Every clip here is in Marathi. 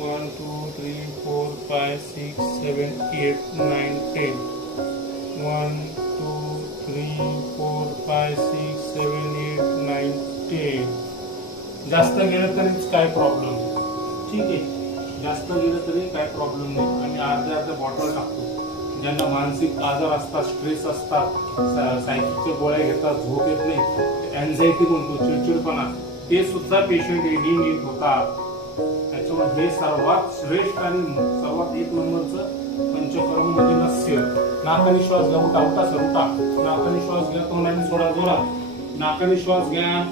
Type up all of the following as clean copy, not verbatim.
1 2 3 4 5 6 7 8 9 10 1 2 3 4 5 6 7 8 9 10 जास्त गेलं तरीच काय प्रॉब्लेम नाही. ठीक आहे, जास्त गेलं तरी काय प्रॉब्लेम नाही. आम्ही अर्ध्या अर्ध्या बॉटल टाकतो. ज्यांना मानसिक आजार असतात, स्ट्रेस असतात, सायकिलच्या गोळ्या घेतात, झोप येत नाही, अँझायटी म्हणतो, चिडचिडपणा, ते सुद्धा पेशंट नीट होतात. त्याच्यामुळे हे सर्वात श्रेष्ठ आणि सर्वात एक नंबरचं पंचकर्म म्हणजे नस्य. नाकाने श्वास घ्या, उठा सर उठा. नाकाने श्वास घ्या, तोंडाने सोडा जोरात. नाकाने श्वास घ्या,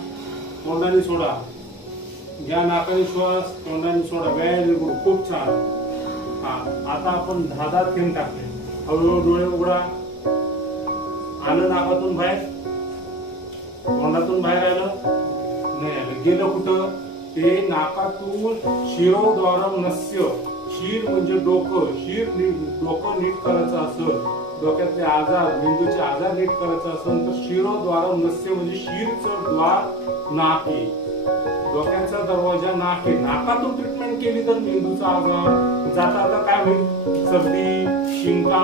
तोंडाने सोडा. घ्या नाकाने श्वास, तोंडाने सोडा. व्हेरी गुड, खूप छान. हा, आता आपण 10 थेंब टाकले. हळूहळू डोळे उघडा. आलं नाकातून बाहेर, तोंडातून बाहेर आलं नाही आलं. गेलं कुठं? ते नाकातून शिरोद्वारम नस्य. शिर म्हणजे डोकं. डोकं नीट करायचं असेल, डोक्यातले आजार, मेंदूचे आजार नीट करायचं असेल तर शिरोद्वारम नस्य म्हणजे शिरचं द्वार नाक आहे. डोक्याचा दरवाजा नाक आहे. नाकातून ट्रीटमेंट केली तर मेंदूचा आजार जाता आता काय होईल? सर्दी, शिंका,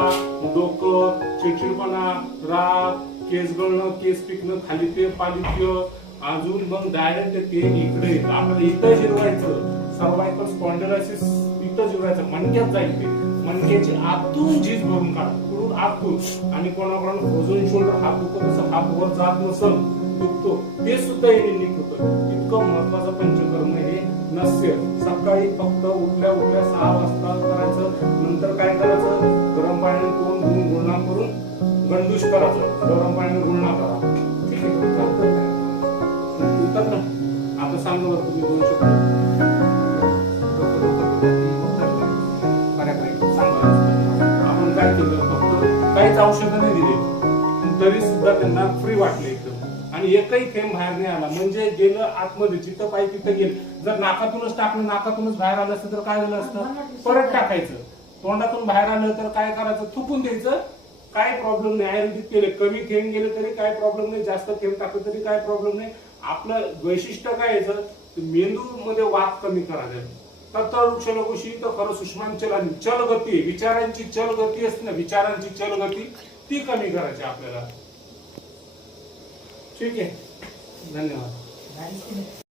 डोकं, चिडचिडपणा, राग, केस गळणं, केस पिकणं, खाली ते पालित्य, अजून मग डायरेक्ट ते इकडे आपल्याला इथं जिरवायचं. सर्वायकल स्पॉन्डिलायसिस इथं जिरवायचं, मणक्यात जाईल. ते मणक्याची आतून झीज भरून काढ, कुठून आतून. आणि कोणाकोणाला फ्रोझन शोल्डर हात दुखत असं, हात वर जात नसल, दुखतो, ते सुद्धा हे नीट होतं. इतकं महत्वाचं पंचकर्म हे नस्य. सकाळी फक्त उठल्या 6 वाजता करायचं. नंतर काय करायचं? गरम पाण्याने तोंड धुवून गुळणा करून गंडूश करायचं. गरम पाण्याने गुळणा करा. ठीक आहे, उतर ना. आता सांगा बरं तुम्ही 2 शब्द आपण काय केलं? फक्त काहीच औषधं नाही दिली तरी सुद्धा त्यांना फ्री वाटले एकदम. आणि एकही थेंब बाहेर नाही आला. म्हणजे गेलं आतमध्ये, जिथं पाहिजे तिथं गेलं. जर नाकातूनच टाकलं, नाकातूनच बाहेर आलं असतं तर काय झालं असतं? परत टाकायचं. तोंडातून बाहेर आलं तर काय करायचं? थुकून द्यायचं. काय प्रॉब्लेम नाही. आयुर्वेदिक केले, कमी थेंब गेले तरी काय प्रॉब्लेम नाही, जास्त थेंब टाकलं तरी काय प्रॉब्लेम नाही. आपलं वैशिष्ट्य काय याचं? मेंदू मध्ये वात कमी करायचं. तत्तर वृक्षलघुशी तर खरं सुषमांचल चलगती, विचारांची चलगती असते ना, विचारांची चलगती ती कमी करायची आपल्याला. ठीक आहे, धन्यवाद.